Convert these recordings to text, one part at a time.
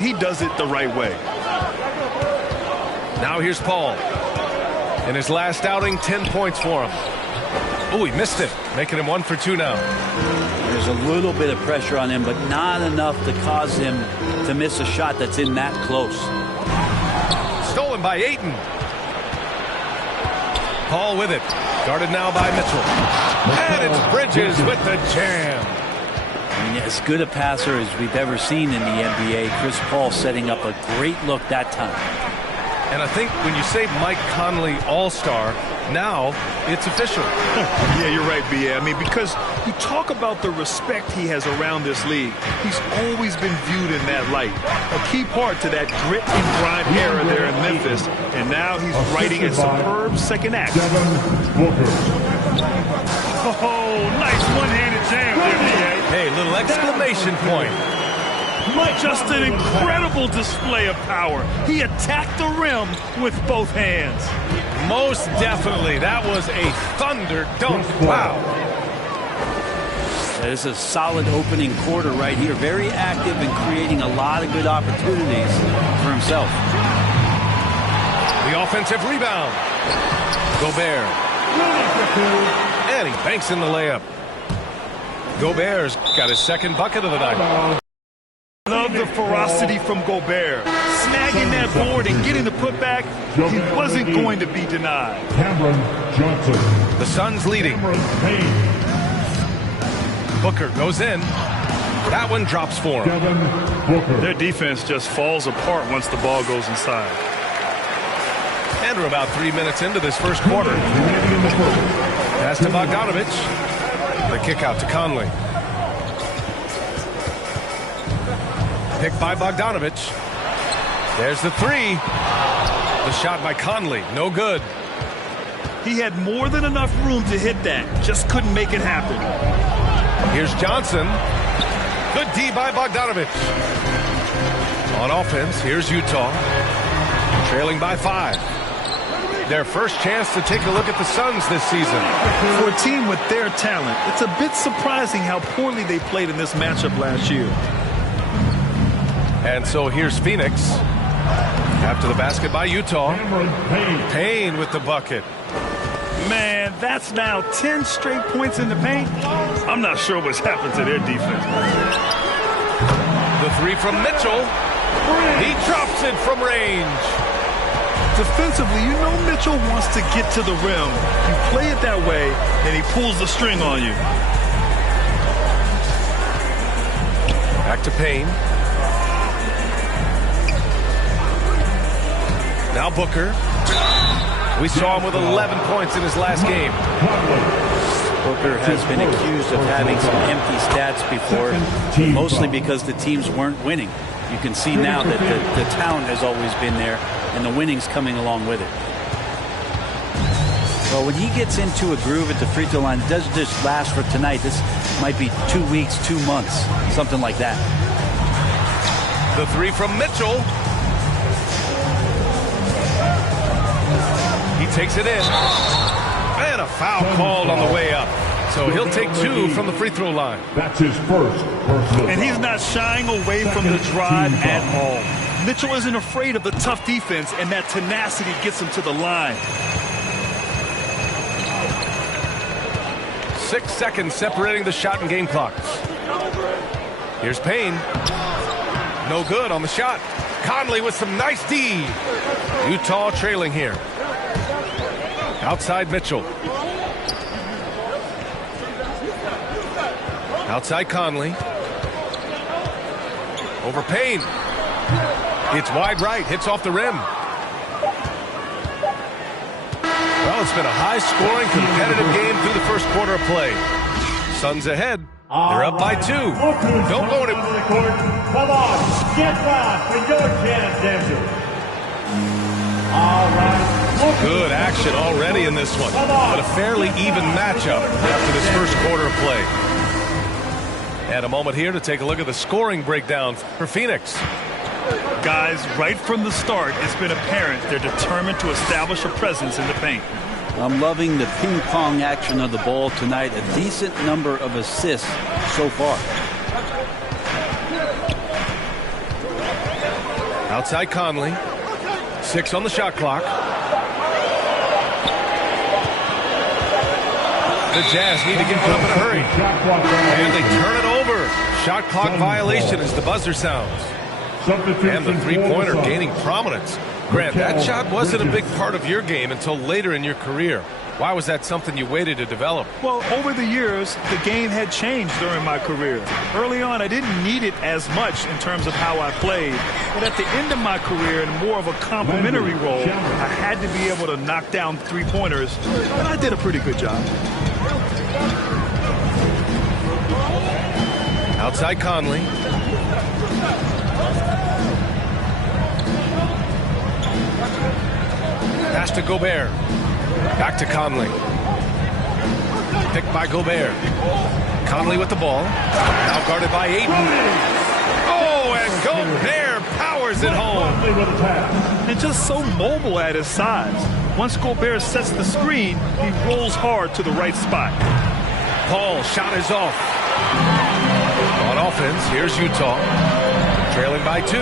He does it the right way. Now here's Paul. In his last outing, 10 points for him. Oh, he missed it, making him 1 for 2 now. There's a little bit of pressure on him, but not enough to cause him to miss a shot that's in that close. Stolen by Ayton. Paul with it. Guarded now by Mitchell. And it's Bridges with the jam. I mean, as good a passer as we've ever seen in the NBA. Chris Paul setting up a great look that time. And I think when you say Mike Conley All-Star, now it's official. Yeah, you're right, B.A. I mean, because you talk about the respect he has around this league. He's always been viewed in that light. A key part to that grit and grind era there in Memphis. And now he's writing a superb second act. Oh, nice one-handed jam there, B.A. Hey, little exclamation point. Just an incredible display of power. He attacked the rim with both hands. Most definitely. That was a thunder dunk. Wow. That is a solid opening quarter right here. Very active and creating a lot of good opportunities for himself. The offensive rebound. Gobert. And he banks in the layup. Gobert's got his second bucket of the night. Love the ferocity from Gobert. Snagging that board and getting the putback, he wasn't going to be denied. The Suns leading. Booker goes in. That one drops for him. Their defense just falls apart once the ball goes inside. And we're about 3 minutes into this first quarter. Pass to Bogdanovich. The kick out to Conley. Picked by Bogdanovich. There's the three. The shot by Conley. No good. He had more than enough room to hit that. Just couldn't make it happen. Here's Johnson. Good D by Bogdanovich. On offense, here's Utah. Trailing by 5. Their first chance to take a look at the Suns this season. For a team with their talent, it's a bit surprising how poorly they played in this matchup last year. And so here's Phoenix. After the basket by Utah. Payne with the bucket. Man, that's now 10 straight points in the paint. I'm not sure what's happened to their defense. The three from Mitchell. He drops it from range. Defensively, you know Mitchell wants to get to the rim. You play it that way, and he pulls the string on you. Back to Payne. Now Booker. We saw him with 11 points in his last game. Booker has been accused of having some empty stats before, mostly because the teams weren't winning. You can see now that the talent has always been there, and the winning's coming along with it. Well, when he gets into a groove at the free throw line, it doesn't just last for tonight. This might be 2 weeks, 2 months, something like that. The three from Mitchell. He takes it in. And a foul called on the way up. So he'll take 2 from the free throw line. That's his first personal. And he's not shying away from the drive at all. Mitchell isn't afraid of the tough defense, and that tenacity gets him to the line. 6 seconds separating the shot and game clocks. Here's Payne. No good on the shot. Conley with some nice D. Utah trailing here. Outside Mitchell. Outside Conley. Over Payne. It's wide right. Hits off the rim. Well, it's been a high-scoring, competitive game through the first quarter of play. Suns ahead. They're up by 2. Don't go to the court. Come on, get back for your chance, Daniel. All right. Good action already in this one, but a fairly even matchup after this first quarter of play. And a moment here to take a look at the scoring breakdown for Phoenix. Guys, right from the start, it's been apparent they're determined to establish a presence in the paint. I'm loving the ping-pong action of the ball tonight. A decent number of assists so far. Outside Conley. 6 on the shot clock. The Jazz need to get it up in a hurry. And they turn it over. Shot clock violation as the buzzer sounds. And the three-pointer gaining prominence. Grant, that shot wasn't a big part of your game until later in your career. Why was that something you waited to develop? Well, over the years, the game had changed during my career. Early on, I didn't need it as much in terms of how I played. But at the end of my career, in more of a complementary role, I had to be able to knock down three-pointers, and I did a pretty good job. Outside Conley. Pass to Gobert. Back to Conley. Picked by Gobert. Conley with the ball. Now guarded by Ayton. Oh, and Gobert powers it home. And just so mobile at his size. Once Gobert sets the screen, he rolls hard to the right spot. Paul shot is off. On offense, here's Utah. Trailing by 2.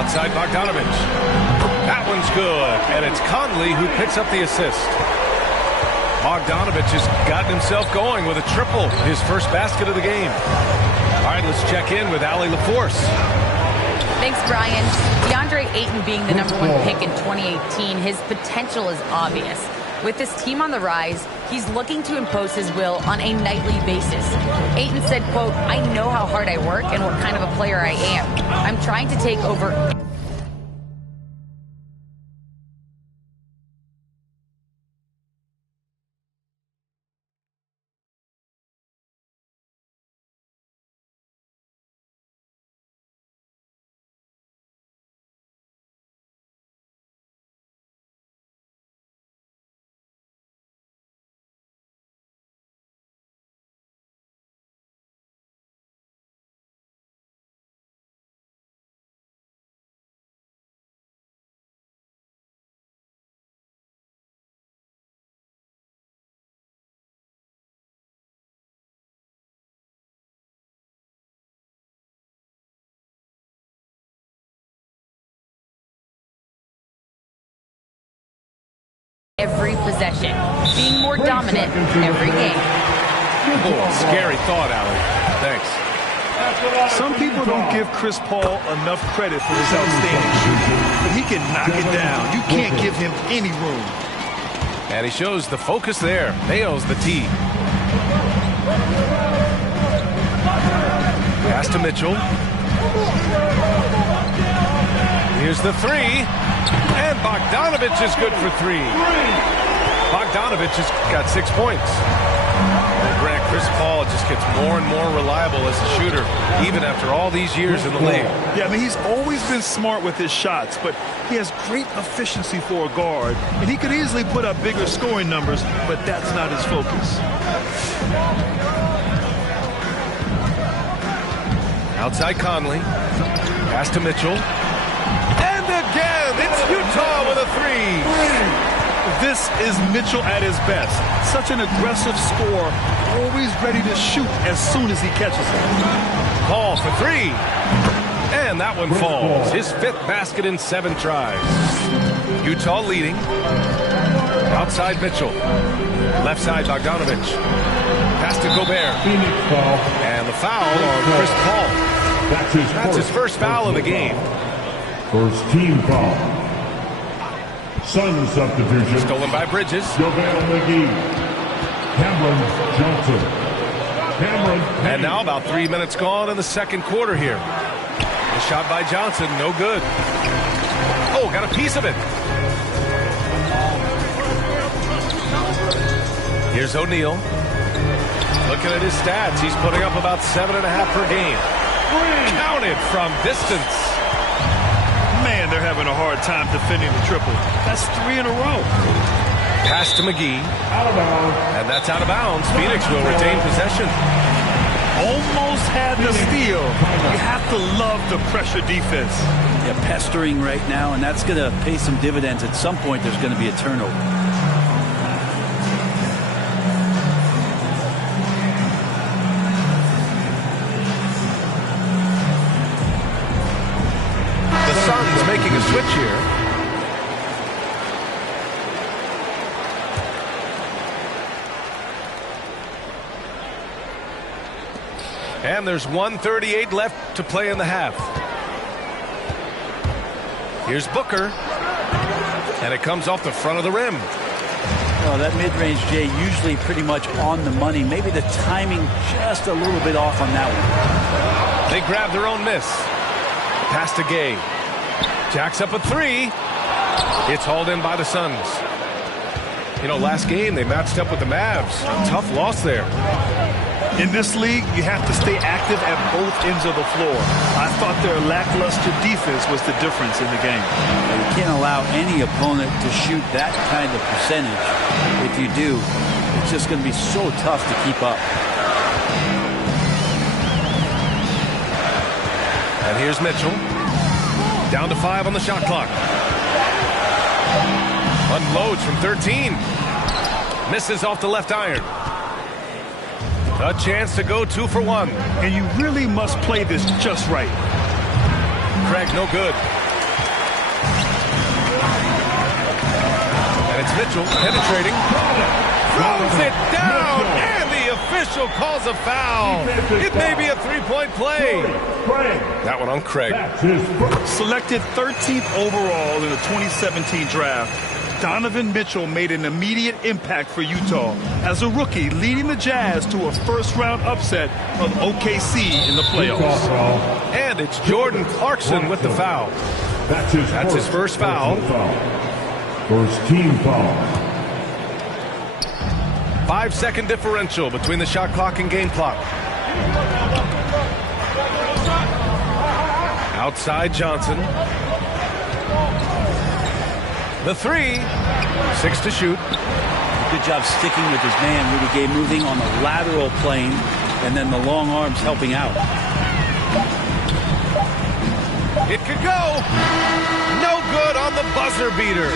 Outside Bogdanovich. That one's good, and it's Conley who picks up the assist. Bogdanovich has gotten himself going with a triple, his first basket of the game. All right, let's check in with Allie LaForce. Thanks, Brian. DeAndre Ayton being the #1 pick in 2018, his potential is obvious. With this team on the rise, he's looking to impose his will on a nightly basis. Ayton said, quote, "I know how hard I work and what kind of a player I am. I'm trying to take over every possession, being more dominant every game." Oh, scary thought, Allie. Thanks. Some people don't give Chris Paul enough credit for his outstanding shooting, but he can knock it down. You can't give him any room. And he shows the focus there. Nails the tee. Pass to Mitchell. Here's the 3. And Bogdanovich is good for 3. Bogdanovich has got 6 points. And Grant, Chris Paul just gets more and more reliable as a shooter, even after all these years in the league. Yeah, I mean, he's always been smart with his shots, but he has great efficiency for a guard, and he could easily put up bigger scoring numbers, but that's not his focus. Outside Conley. Pass to Mitchell. And again, it's Utah with a 3. This is Mitchell at his best. Such an aggressive scorer, always ready to shoot as soon as he catches it. Paul for 3. And that one falls. His 5th basket in 7 tries. Utah leading. Outside Mitchell. Left side Bogdanovich. Pass to Gobert. And the foul on Chris Paul. That's his first foul of the game. First team foul. Sun substitution. Stolen by Bridges. Gobert McGee. Cameron Johnson. Cameron. And now about 3 minutes gone in the second quarter here. The shot by Johnson, no good. Oh, got a piece of it. Here's O'Neal. Looking at his stats, he's putting up about 7.5 per game. Counted from distance. Man, they're having a hard time defending the triple. That's 3 in a row. Pass to McGee. Out of bounds. And that's out of bounds. Phoenix will retain possession. Almost had the steal. You have to love the pressure defense. Yeah, pestering right now, and that's going to pay some dividends. At some point, there's going to be a turnover. Suns making a switch here. And there's 1:38 left to play in the half. Here's Booker. And it comes off the front of the rim. Well, that mid-range, Jay, usually pretty much on the money. Maybe the timing just a little bit off on that one. They grab their own miss. Pass to Gay. Jacks up a three. It's hauled in by the Suns. You know, last game they matched up with the Mavs. A tough loss there. In this league, you have to stay active at both ends of the floor. I thought their lackluster defense was the difference in the game. You can't allow any opponent to shoot that kind of percentage. If you do, it's just going to be so tough to keep up. And here's Mitchell. Down to 5 on the shot clock. Unloads from 13. Misses off the left iron. A chance to go 2 for 1. And you really must play this just right. Craig, no good. And it's Mitchell penetrating. Throws it down, and the official calls a foul. It may be a three-point play. That one on Craig. Selected 13th overall in the 2017 draft, Donovan Mitchell made an immediate impact for Utah as a rookie, leading the Jazz to a first-round upset of OKC in the playoffs. And it's Jordan Clarkson with the foul. That's his first foul. First team foul. 5-second differential between the shot clock and game clock. Outside Johnson. The three. 6 to shoot. Good job sticking with his man, Rudy Gay, moving on the lateral plane, and then the long arms helping out. It could go. No good on the buzzer beater.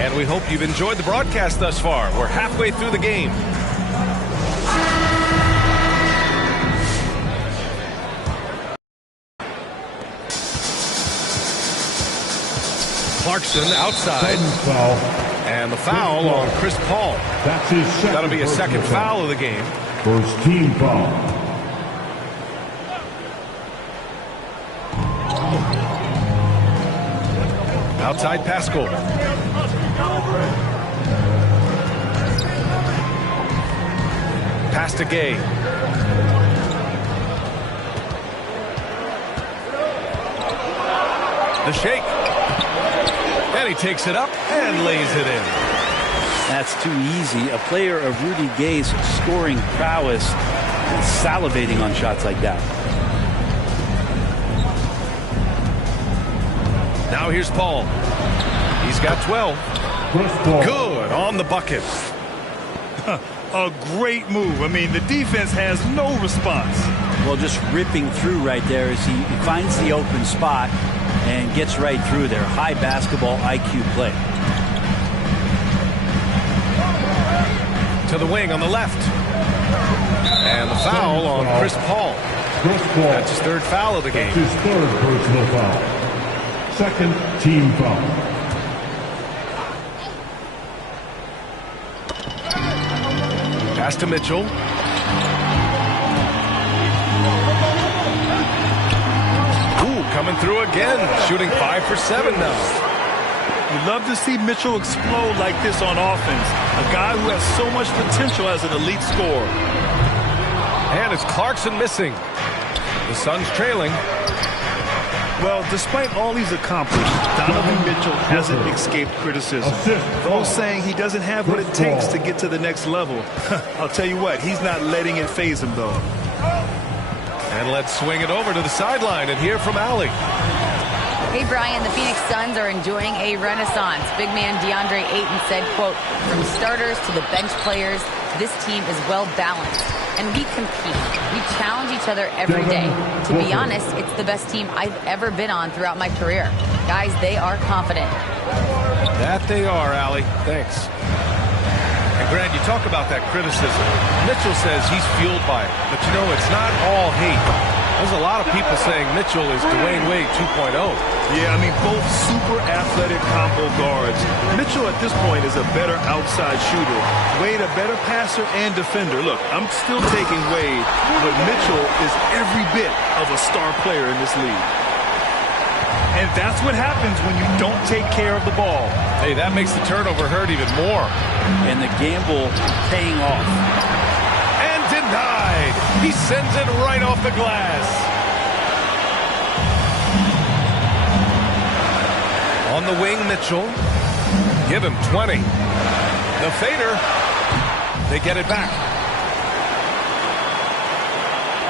And we hope you've enjoyed the broadcast thus far. We're halfway through the game. Clarkson outside. Foul. And the foul on Chris Paul. That's his second. That'll be a second foul of the game. First team foul. Outside Pascal. Pass to Gay. The shake. And he takes it up and lays it in. That's too easy. A player of Rudy Gay's scoring prowess is salivating on shots like that. Now here's Paul. He's got 12. Good on the bucket. A great move. I mean, the defense has no response. Well, just ripping through right there as he finds the open spot and gets right through there. High basketball IQ play. To the wing on the left. And the foul on Chris Paul. That's his third foul of the game. His third personal foul. Second team foul. Pass to Mitchell. Coming through again, shooting 5 for 7 now. We love to see Mitchell explode like this on offense. A guy who has so much potential as an elite scorer. And it's Clarkson missing. The Suns trailing. Well, despite all he's accomplished, Donovan Mitchell hasn't escaped criticism. Those saying he doesn't have what it takes to get to the next level. I'll tell you what, he's not letting it faze him, though. And let's swing it over to the sideline and hear from Allie. Hey, Brian, the Phoenix Suns are enjoying a renaissance. Big man DeAndre Ayton said, quote, from starters to the bench players, this team is well balanced. And we compete. We challenge each other every day. To be honest, it's the best team I've ever been on throughout my career. Guys, they are confident. That they are, Allie. Thanks. And Grant, you talk about that criticism. Mitchell says he's fueled by it. But, you know, it's not all hate. There's a lot of people saying Mitchell is Dwayne Wade 2.0. Yeah, I mean, both super athletic combo guards. Mitchell at this point is a better outside shooter. Wade a better passer and defender. Look, I'm still taking Wade, but Mitchell is every bit of a star player in this league. And that's what happens when you don't take care of the ball. Hey, that makes the turnover hurt even more. And the gamble paying off. And denied. He sends it right off the glass. On the wing, Mitchell. Give him 20. The fader. They get it back.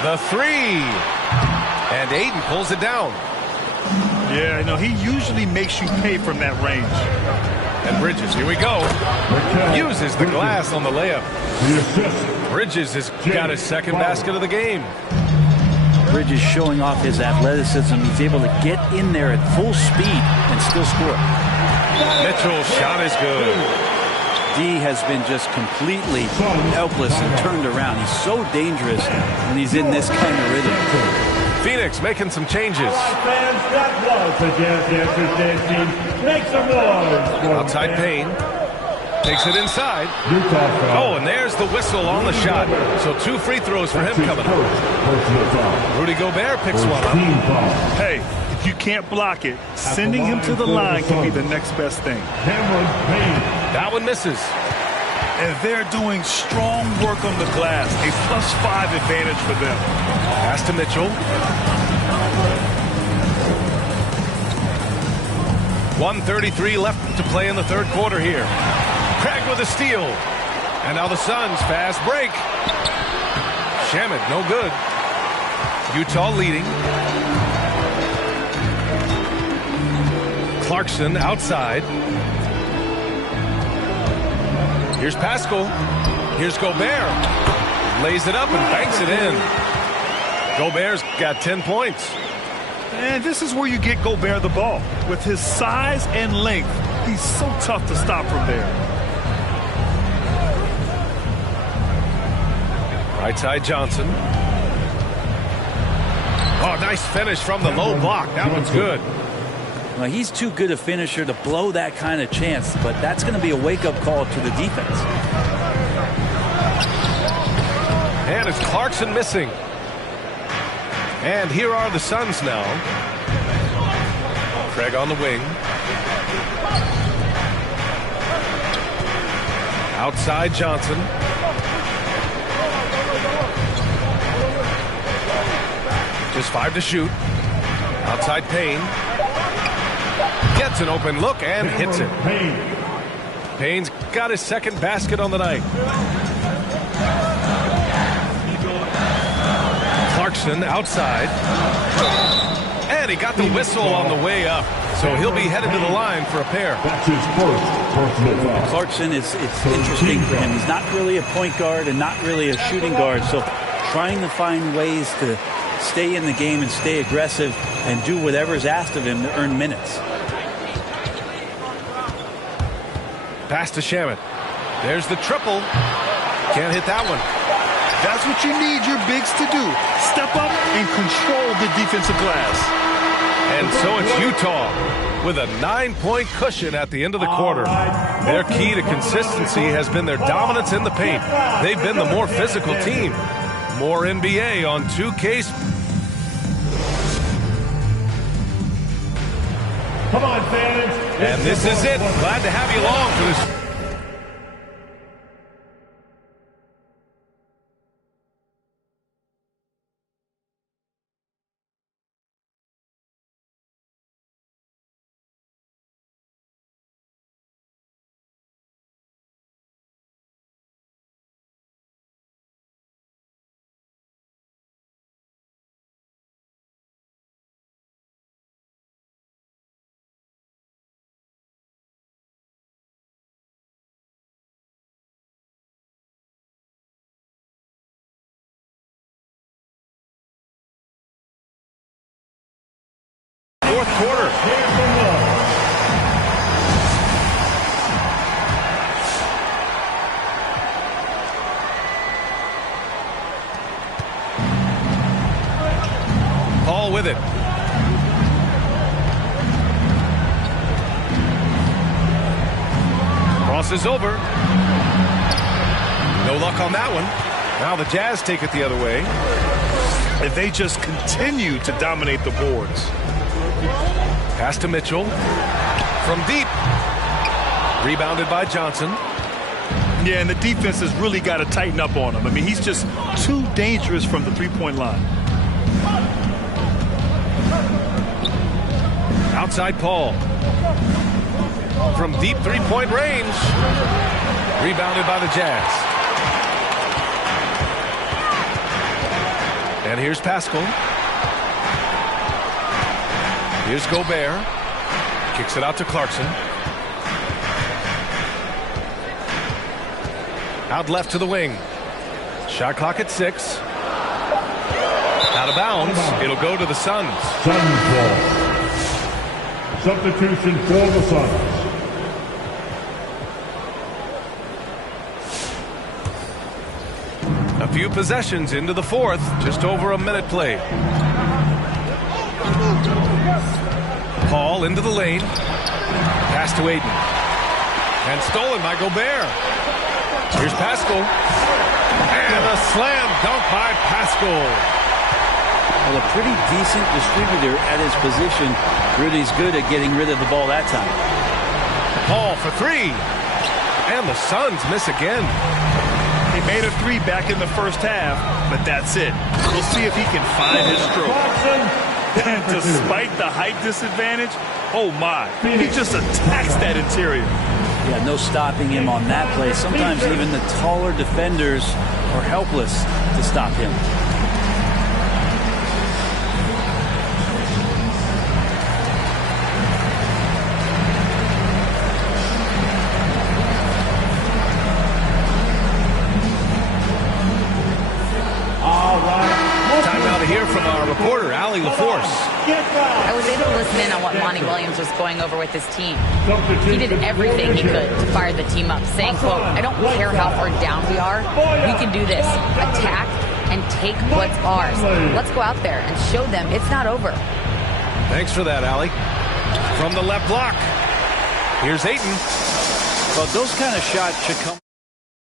The three. And Aiden pulls it down. Yeah, no, he usually makes you pay from that range. And Bridges, here we go. Uses the glass on the layup. Bridges has got his second basket of the game. Bridges showing off his athleticism. He's able to get in there at full speed and still score. Mitchell's shot is good. D has been just completely helpless and turned around. He's so dangerous when he's in this kind of rhythm. Phoenix making some changes. Fans, that was against the Amsterdam team. Make some noise. Outside Payne. Takes it inside. Utah Oh, and there's the whistle on the shot. So 2 free throws for him coming up. Rudy Gobert picks one up. Hey, if you can't block it, sending him to the line can be the next best thing. That one misses. And they're doing strong work on the glass. A +5 advantage for them. Pass to Mitchell. 1:33 left to play in the third quarter here. Craig with a steal. And now the Suns fast break. Shamet, no good. Utah leading. Clarkson outside. Here's Pascal. Here's Gobert. Lays it up and banks it in. Gobert's got 10 points. And this is where you get Gobert the ball. With his size and length, he's so tough to stop from there. Right side Johnson. Oh, nice finish from the low block. That one's good. Well, he's too good a finisher to blow that kind of chance, but that's going to be a wake-up call to the defense. And it's Clarkson missing. And here are the Suns now. Craig on the wing. Outside Johnson. Just 5 to shoot. Outside Payne. Gets an open look and hits it. Payne's got his second basket on the night. Clarkson outside. And he got the whistle on the way up. So he'll be headed to the line for a pair. That's his first personal foul. Clarkson, it's interesting for him. He's not really a point guard and not really a shooting guard. So trying to find ways to stay in the game and stay aggressive and do whatever's asked of him to earn minutes. Pass to Shamet. There's the triple. Can't hit that one. That's what you need your bigs to do. Step up and control the defensive glass. And so it's Utah with a 9-point cushion at the end of the quarter. Their key to consistency has been their dominance in the paint. They've been the more physical team. More NBA on 2K. Come on, fans. And this is it. Glad to have you along for this. Fourth quarter. with it. Crosses over. No luck on that one. Now the Jazz take it the other way. If they just continue to dominate the boards. Pass to Mitchell. From deep. Rebounded by Johnson. Yeah, and the defense has really got to tighten up on him. I mean, he's just too dangerous from the three-point line. Outside Paul. From deep three-point range. Rebounded by the Jazz. And here's Pascal. Here's Gobert. Kicks it out to Clarkson. Out left to the wing. Shot clock at 6. Out of bounds. It'll go to the Suns. Suns ball. Substitution for the Suns. A few possessions into the fourth. Just over a minute played. Paul into the lane. Pass to Aiden. And stolen by Gobert. Here's Pascal. And a slam dunk by Pascal. Well, a pretty decent distributor at his position. Rudy's good at getting rid of the ball that time. Paul for 3. And the Suns miss again. He made a 3 back in the first half, but that's it. We'll see if he can find his stroke. And despite the height disadvantage, oh my, he just attacks that interior. Yeah, no stopping him on that play. Sometimes even the taller defenders are helpless to stop him. Time now to hear from our reporter, Allie LaForce. I was able to listen in on what Monty Williams was going over with his team. He did everything he could to fire the team up, saying, quote, "I don't care how far down we are. We can do this. Attack and take what's ours. Let's go out there and show them it's not over." Thanks for that, Allie. From the left block. Here's Ayton. Well, those kind of shots should come.